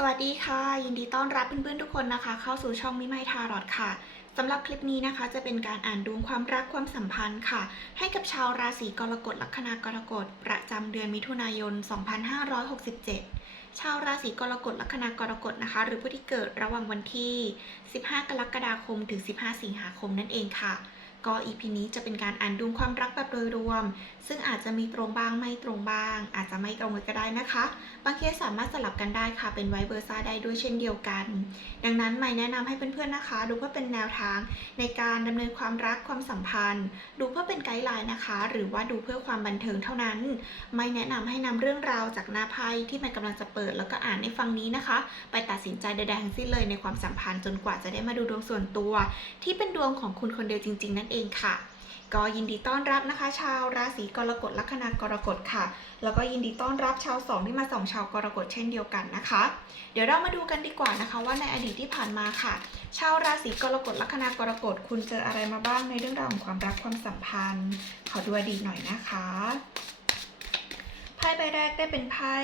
สวัสดีค่ะ ยินดีต้อนรับเพื่อนๆทุกคนนะคะ เข้าสู่ช่องมิไมทารอดค่ะสำหรับคลิปนี้นะคะ จะเป็นการอ่านดวงความรักความสัมพันธ์ค่ะ ให้กับชาวราศีกรกฎลัคนากรกฎ ประจำเดือนมิถุนายน 2567 ชาวราศีกรกฎลัคนากรกฎนะคะ หรือผู้ที่เกิดระหว่างวันที่ 15 กรกฎาคมถึง 15 สิงหาคมนั่นเองค่ะ ก็ EP นี้จะเป็นการอ่านดวงความรักแบบโดยรวม ซึ่งอาจจะมีตรงบ้างไม่ตรงบ้าง อาจจะไม่ตรงก็ได้นะคะ บางเคสสามารถสลับกันได้ค่ะ เป็นไวเบอร์ซ่าได้ด้วยเช่นเดียวกัน ดังนั้นไม่แนะนำให้เพื่อนๆนะคะ ดูเพื่อเป็นแนวทาง ในการดำเนินความรักความสัมพันธ์ ดูเพื่อเป็นไกด์ไลน์นะคะ หรือว่าดูเพื่อความบันเทิงเท่านั้น ไม่แนะนำให้นำเรื่องราวจากหน้าไพ่ที่มันกำลังจะเปิด แล้วก็อ่านในฟังนี้นะคะ ไปตัดสินใจใดๆทั้งสิ้นเลยในความสัมพันธ์จนกว่าจะได้มาดูดวงส่วนตัว ที่เป็นดวงของคุณคนเดียวจริงๆนั่นเองค่ะ ก็ยินดีต้อนรับนะคะ ชาวราศีกรกฎลัคนากรกฎค่ะ แล้วก็ยินดีต้อนรับชาวสองที่มาส่องชาวกรกฎเช่นเดียวกันนะคะ เดี๋ยวเรามาดูกันดีกว่านะคะว่าในอดีตที่ผ่านมาค่ะ ชาวราศีกรกฎลัคนากรกฎคุณเจออะไรมาบ้างในเรื่องราวของความรักความสัมพันธ์ ขอดูอดีตหน่อยนะคะไพ่ใบแรกได้เป็นไพ่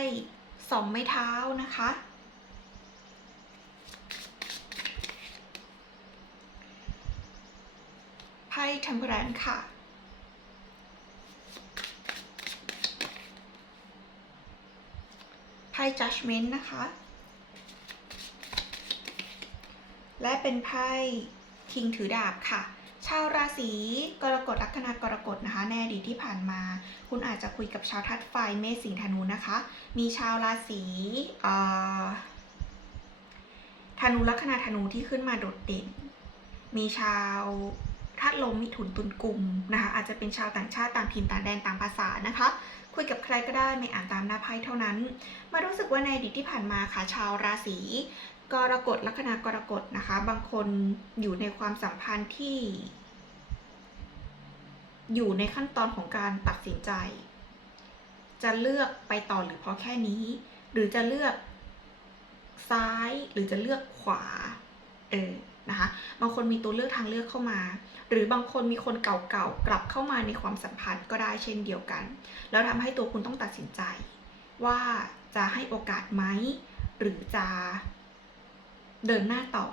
สองไม้เท้านะคะ ไพ่ temperance ค่ะ ไพ่ judgment นะคะ และเป็นไพ่ king ถือดาบค่ะชาวราศีกรกฎลัคนากรกฎนะคะ ในอดีตที่ผ่านมา คุณอาจจะคุยกับชาวทัดไฟเมษสิงธนูนะคะ มีชาวราศีธนูลัคนาธนูที่ขึ้นมาโดดเด่น มีชาว ธาตุลมมิถุนตุลกุมนะคะ อาจจะเป็นชาวต่างชาติต่างถิ่นต่างแดนต่างภาษานะคะ คุยกับใครก็ได้ไม่อ่านตามหน้าไพ่เท่านั้น มารู้สึกว่าในอดีตที่ผ่านมาค่ะชาวราศีกรกฎลัคนากรกฎนะคะ บางคนอยู่ในความสัมพันธ์ที่ อยู่ในขั้นตอนของการตัดสินใจ จะเลือกไปต่อหรือพอแค่นี้ หรือจะเลือกซ้ายหรือจะเลือกขวา เออ นะคะบางคนมีตัวเลือกทางเลือกเข้ามา หรือบางคนมีคนเก่าๆกลับเข้ามาในความสัมพันธ์ก็ได้เช่นเดียวกัน แล้วทำให้ตัวคุณต้องตัดสินใจ ว่าจะให้โอกาสไหมหรือจะเดินหน้าต่อ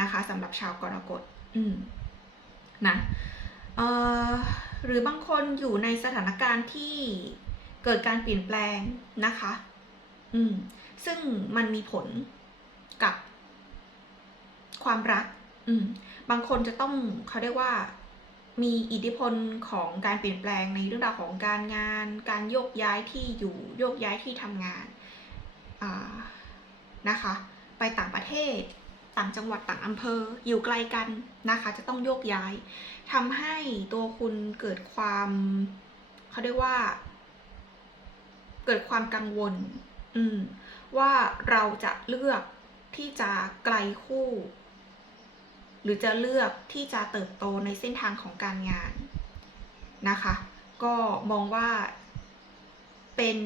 นะคะสำหรับชาวกรกฎอืมนะเอ่อหรือบางคนอยู่ในสถานการณ์ที่เกิดการเปลี่ยนแปลงนะคะ อืม ซึ่งมันมีผลกับ ความรัก อืมบางคนจะต้องเขาเรียกว่ามีอิทธิพลของการเปลี่ยนแปลงในเรื่องราวของการงาน การโยกย้ายที่อยู่โยกย้ายที่ทำงานอ่านะคะ ไปต่างประเทศ ต่างจังหวัดต่างอำเภอ อยู่ไกลกันนะคะ จะต้องโยกย้ายทำให้ตัวคุณเกิดความเขาเรียกว่า เกิดความกังวล อืมว่าเราจะเลือกที่จะไกลคู่ หรือจะเลือกที่จะเติบโตในเส้นทางของการงานนะคะ ก็มองว่าเป็น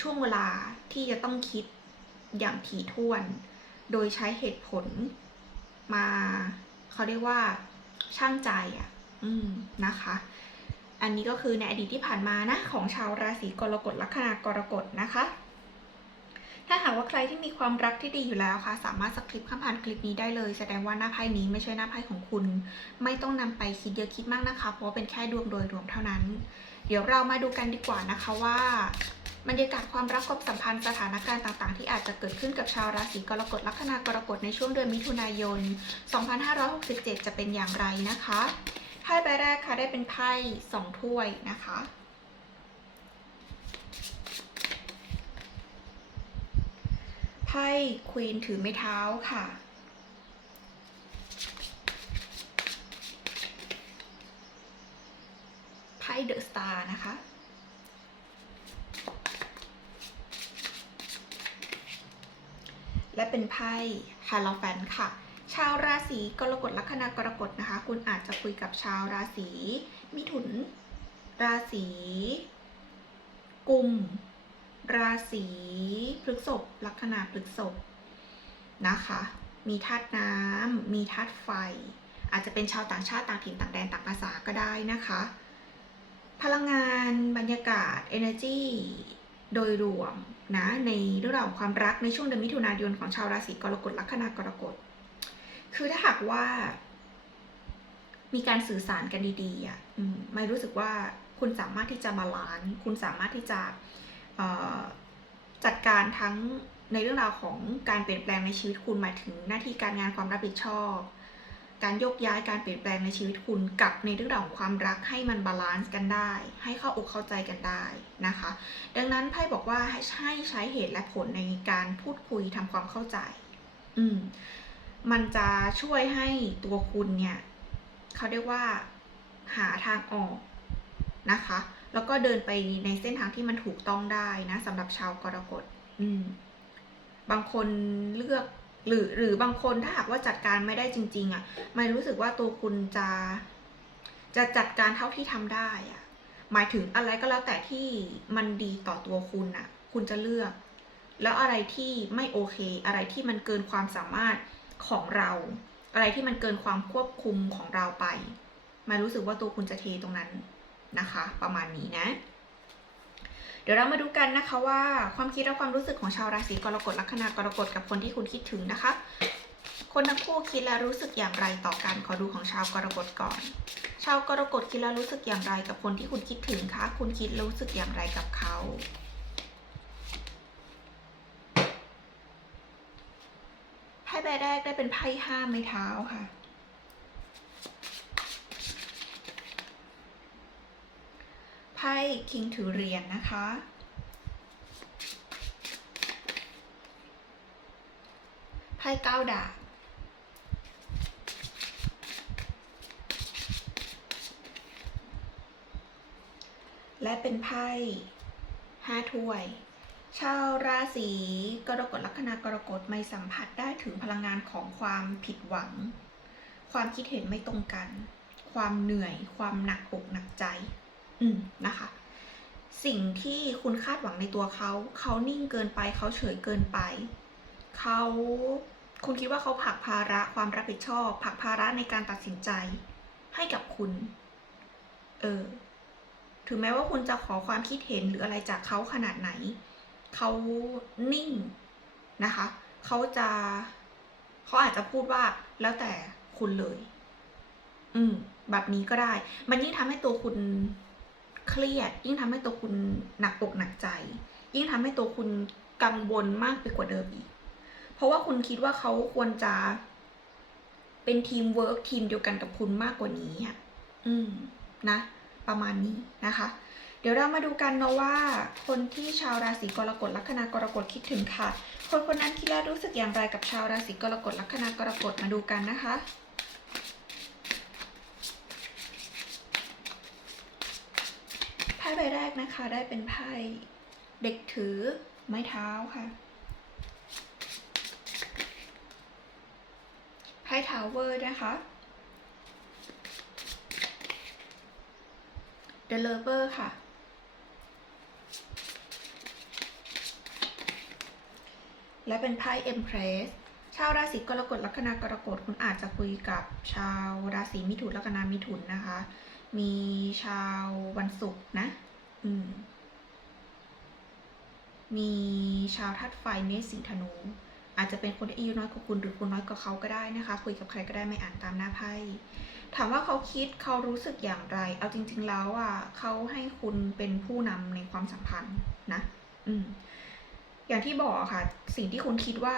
ช่วงเวลาที่จะต้องคิดอย่างถี่ถ้วน โดยใช้เหตุผลมาเขาเรียกว่าช่างใจอะ อืมนะคะ อันนี้ก็คือในอดีตที่ผ่านมานะ ของชาวราศีกรกฎลัคนากรกฎนะคะ ถ้าหากว่าใครที่มีความรักที่ดีอยู่แล้วค่ะ สามารถสคริปต์ข้ามผ่านคลิปนี้ได้เลย แสดงว่าหน้าไพ่นี้ไม่ใช่หน้าไพ่ของคุณ ไม่ต้องนำไปคิดเยอะคิดมากนะคะ เพราะเป็นแค่ดวงโดยรวมเท่านั้น เดี๋ยวเรามาดูกันดีกว่านะคะว่าบรรยากาศความรักความสัมพันธ์สถานการณ์ต่างๆ ที่อาจจะเกิดขึ้นกับชาวราศีกรกฎลัคนากรกฎในช่วงเดือนมิถุนายน 2567 จะเป็นอย่างไรนะคะ ไพ่ใบแรกค่ะได้เป็นไพ่สองถ้วยนะคะ ไพ่ควีนถือไม้เท้าค่ะ ไพ่เดอะสตาร์นะคะ และเป็นไพ่ฮาโลแฟนค่ะ ชาวราศีกรกฎลัคนากรกฎนะคะ คุณอาจจะคุยกับชาวราศีมิถุน ราศีกุม ราศีพฤษภลัคนาพฤษภนะคะ มีธาตุน้ำมีธาตุไฟ อาจจะเป็นชาวต่างชาติต่างถิ่นต่างแดนต่างภาษาก็ได้นะคะ พลังงานบรรยากาศ energy โดยรวมนะในเรื่องราวของความรักในช่วงเดือนมิถุนายนของชาวราศีกรกฎลัคนากรกฎ คือถ้าหากว่า มีการสื่อสารกันดีๆอะไม่รู้สึกว่าคุณสามารถที่จะบาลานซ์คุณสามารถที่จะ จัดการทั้งในเรื่องราวของการเปลี่ยนแปลงในชีวิตคุณหมายถึงหน้าที่การงานความรับผิดชอบ การโยกย้ายการเปลี่ยนแปลงในชีวิตคุณกับในเรื่องราวของความรักให้มันบาลานซ์กันได้ ให้เข้าอกเข้าใจกันได้นะคะ ดังนั้นไพ่บอกว่าให้ใช้ใช้เหตุและผลในการพูดคุยทำความเข้าใจ อืมมันจะช่วยให้ตัวคุณเนี่ยเขาเรียกว่าหาทางออกนะคะ แล้วก็เดินไปในเส้นทางที่มันถูกต้องได้นะสำหรับชาวกรกฎอืม บางคนเลือกหรือหรือบางคนถ้าหากว่าจัดการไม่ได้จริง ๆอะ่ะไม่รู้สึกว่าตัวคุณจะจะจัดการเท่าที่ทำได้อะ่ะ หมายถึงอะไรก็แล้วแต่ที่มันดีต่อตัวคุณอะ่ะ คุณจะเลือก แล้วอะไรที่ไม่โอเค อะไรที่มันเกินความสามารถของเรา อะไรที่มันเกินความควบคุมของเราไปไม่รู้สึกว่าตัวคุณจะเทตรงนั้น นะคะ ประมาณนี้นะ เดี๋ยวเรามาดูกันนะคะว่าความคิดและความรู้สึกของชาวราศีกรกฎลัคนากรกฎกับคนที่คุณคิดถึงนะคะ คนทั้งคู่คิดและรู้สึกอย่างไรต่อกันขอดูของชาวกรกฎก่อน ชาวกรกฎคิดและรู้สึกอย่างไรกับคนที่คุณคิดถึงคะ คุณคิดรู้สึกอย่างไรกับเขาไพ่ใบแรกได้เป็นไพ่ห้าไม้เท้าค่ะ ไพ่ คิงถือเหรียญนนะคะ ไพ่เก้าดาบและเป็นไพ่ห้าถ้วย ชาวราศีกรกฎลัคนากรกฎไม่สัมผัสได้ถึงพลังงานของความผิดหวัง ความคิดเห็นไม่ตรงกัน ความเหนื่อย ความหนักอกหนักใจ อืมนะคะ สิ่งที่คุณคาดหวังในตัวเขา เขานิ่งเกินไป เขาเฉยเกินไป เขาคุณคิดว่าเขาผลักภาระความรับผิดชอบผลักภาระในการตัดสินใจ ให้กับคุณ เออ ถึงแม้ว่าคุณจะขอความคิดเห็นหรืออะไรจากเขาขนาดไหน เขานิ่งนะคะ เขาจะเขาอาจจะพูดว่าแล้วแต่คุณเลย อืม แบบนี้ก็ได้ มันยิ่งทำให้ตัวคุณ เครียด ยิ่งทำให้ตัวคุณหนักอกหนักใจ ยิ่งทำให้ตัวคุณกังวลมากไปกว่าเดิมอีก เพราะว่าคุณคิดว่าเขาควรจะเป็นทีมเวิร์กทีมเดียวกันกับคุณมากกว่านี้อะอืมนะ ประมาณนี้นะคะ เดี๋ยวเรามาดูกันเนาะว่า คนที่ชาวราศีกรกฎลัคนากรกฎคิดถึงค่ะ คนคนนั้นคิดและรู้สึกอย่างไรกับชาวราศีกรกฎลัคนากรกฎมาดูกันนะคะ พ่ใบแรกนะคะ ได้เป็นไพ่เด็กถือไม้เท้าค่ะ ไพ่ทาวเวอร์นะคะ The Lover ค่ะ และเป็นไพ่ Empress ชาวราศีกรกฎลัคนากรกฎคุณอาจจะคุยกับชาวราศีมิถุนลัคนามิถุนนะคะ มีชาววันศุกร์นะ อืม มีชาวธาตุไฟเมษสิงห์ธนู อาจจะเป็นคนที่อายุน้อยกว่าคุณหรือคุณน้อยกว่าเขาก็ได้นะคะ คุยกับใครก็ได้ไม่อ่านตามหน้าไพ่ ถามว่าเขาคิดเขารู้สึกอย่างไร เอาจริง ๆ แล้วอะเขาให้คุณเป็นผู้นำในความสัมพันธ์นะ อืม อย่างที่บอกอะค่ะ สิ่งที่คุณคิดว่า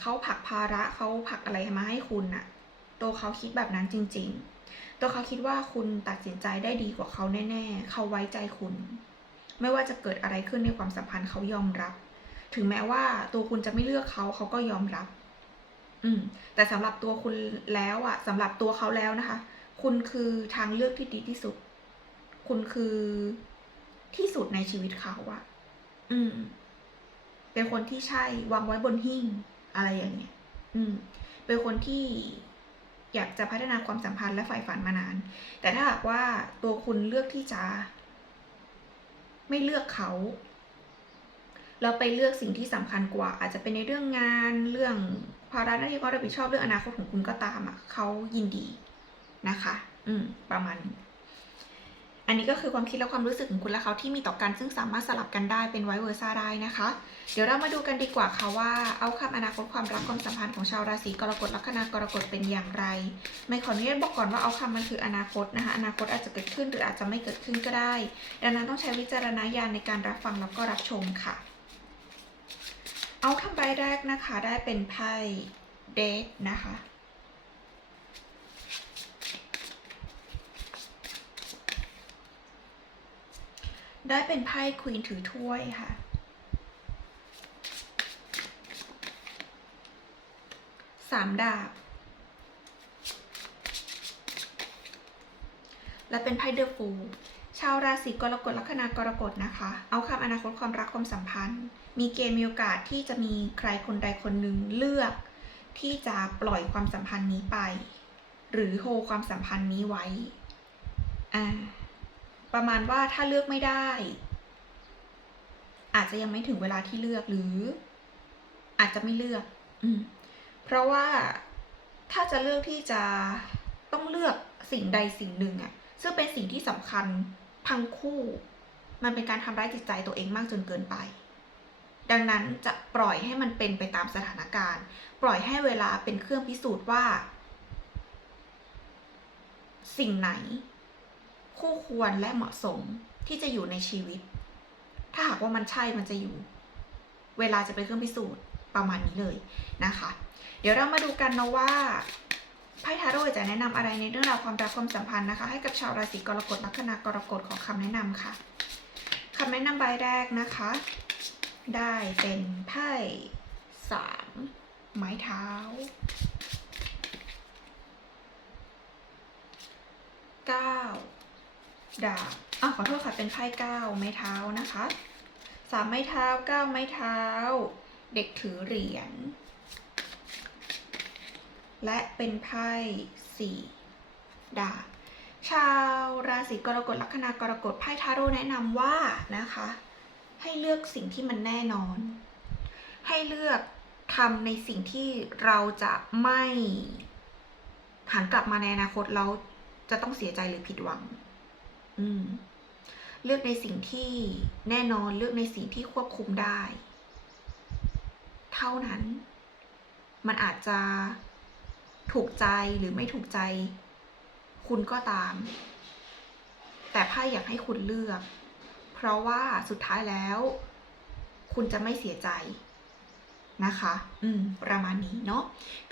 เขาผลักภาระเขาผลักอะไรมาให้คุณน่ะ ตัวเขาคิดแบบนั้นจริง ๆ ตัวเขาคิดว่าคุณตัดสินใจได้ดีกว่าเขาแน่ ๆ เขาไว้ใจคุณ ไม่ว่าจะเกิดอะไรขึ้นในความสัมพันธ์เขายอมรับ ถึงแม้ว่าตัวคุณจะไม่เลือกเขาเขาก็ยอมรับ อืม แต่สำหรับตัวคุณแล้วอะสำหรับตัวเขาแล้วนะคะ คุณคือทางเลือกที่ดีที่สุด คุณคือที่สุดในชีวิตเขาอะอืม เป็นคนที่ใช่วางไว้บนหิ้งอะไรอย่างเงี้ย อืม เป็นคนที่ อยากจะพัฒนาความสัมพันธ์และใฝ่ฝันมานาน แต่ถ้าหากว่าตัวคุณเลือกที่จะ ไม่เลือกเขาแล้วไปเลือกสิ่งที่สำคัญกว่า อาจจะเป็นในเรื่องงานเรื่องภาระหน้าที่ความรับผิดชอบเรื่องอนาคตของคุณก็ตามอะเขายินดีนะคะ อืม ประมาณนี้ อันนี้ก็คือความคิดและความรู้สึกของคุณและเขาที่มีต่อกันซึ่งสามารถสลับกันได้เป็นไวเวอร์ซ่าได้นะคะ เดี๋ยวเรามาดูกันดีกว่าค่ะว่าเอาคำอนาคตความรักความสัมพันธ์ของชาวราศีกรกฎลัคนากรกฎเป็นอย่างไร ไม่ขออนุญาตบอกก่อนว่าเอาคำมันคืออนาคตนะคะอนาคตอาจจะเกิดขึ้นหรืออาจจะไม่เกิดขึ้นก็ได้ ดังนั้นต้องใช้วิจารณญาณในการรับฟังแล้วก็รับชมค่ะ เอาคำใบแรกนะคะได้เป็นไพ่เดทนะคะ ได้เป็นไพ่ควีนถือถ้วยค่ะ สามดาบ และเป็นไพ่เดอะฟูชาวราศีกรกฎลัคนากรกฎนะคะ เอาคำอนาคตความรักความสัมพันธ์ มีเกณฑ์มีโอกาสที่จะมีใครคนใดคนหนึ่งเลือก ที่จะปล่อยความสัมพันธ์นี้ไป หรือโฮความสัมพันธ์นี้ไว้ อ่า ประมาณว่าถ้าเลือกไม่ได้ อาจจะยังไม่ถึงเวลาที่เลือกหรือ อาจจะไม่เลือก อืม เพราะว่าถ้าจะเลือกที่จะต้องเลือกสิ่งใดสิ่งหนึ่งอะซึ่งเป็นสิ่งที่สำคัญทั้งคู่ มันเป็นการทำร้ายจิตใจตัวเองมากจนเกินไป ดังนั้นจะปล่อยให้มันเป็นไปตามสถานการณ์ ปล่อยให้เวลาเป็นเครื่องพิสูจน์ว่า สิ่งไหน คู่ควรและเหมาะสมที่จะอยู่ในชีวิต ถ้าหากว่ามันใช่มันจะอยู่ เวลาจะเป็นเครื่องพิสูจน์ประมาณนี้เลยนะคะ เดี๋ยวเรามาดูกันนะว่าไพ่ทาโร่จะแนะนำอะไรในเรื่องราวความรักความสัมพันธ์นะคะ ให้กับชาวราศีกรกฎลัคนากรกฎขอคำแนะนำค่ะคำแนะนำใบแรกนะคะ ได้เป็นไพ่สามไม้เท้า เก้า ดาบอะขอโทษค่ะเป็นไพ่เก้าไม้เท้านะคะสามไม้เท้าเก้าไม้เท้า เด็กถือเหรียญและเป็นไพ่สี่ดาบชาวราศีกรกฎลัคนากรกฎไพ่ทาโร่แนะนำว่านะคะ ให้เลือกสิ่งที่มันแน่นอน ให้เลือกทำในสิ่งที่เราจะไม่หันกลับมาในอนาคตแล้วจะต้องเสียใจหรือผิดหวัง อืม เลือกในสิ่งที่แน่นอนเลือกในสิ่งที่ควบคุมได้ เท่านั้น มันอาจจะถูกใจหรือไม่ถูกใจ คุณก็ตาม แต่ไพ่อยากให้คุณเลือก เพราะว่าสุดท้ายแล้ว คุณจะไม่เสียใจ นะคะ อืม ประมาณนี้เนาะ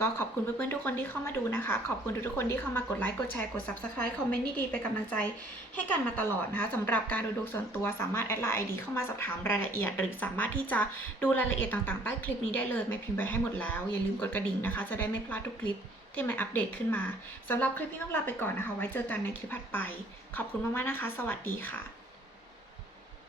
ก็ขอบคุณเพื่อนๆทุกคนที่เข้ามาดูนะคะ ขอบคุณทุกๆคนที่เข้ามากดไลค์ กดแชร์ กด subscribe คอมเมนต์ดีๆเป็นกำลังใจให้กันมาตลอดนะคะสำหรับการดูดวงส่วนตัวสามารถแอดไลน์ไอดีเข้ามาสอบถามรายละเอียด หรือสามารถที่จะดูรายละเอียดต่างๆ ใต้คลิปนี้ได้เลย ไม่พิมพ์ไปให้หมดแล้ว อย่าลืมกดกระดิ่งนะคะ จะได้ไม่พลาดทุกคลิปที่มันอัปเดตขึ้นมาสำหรับคลิปนี้ต้องลาไปก่อนนะคะ ไว้เจอกันในคลิปถัดไป ขอบคุณมากๆนะคะ สวัสดีค่ะ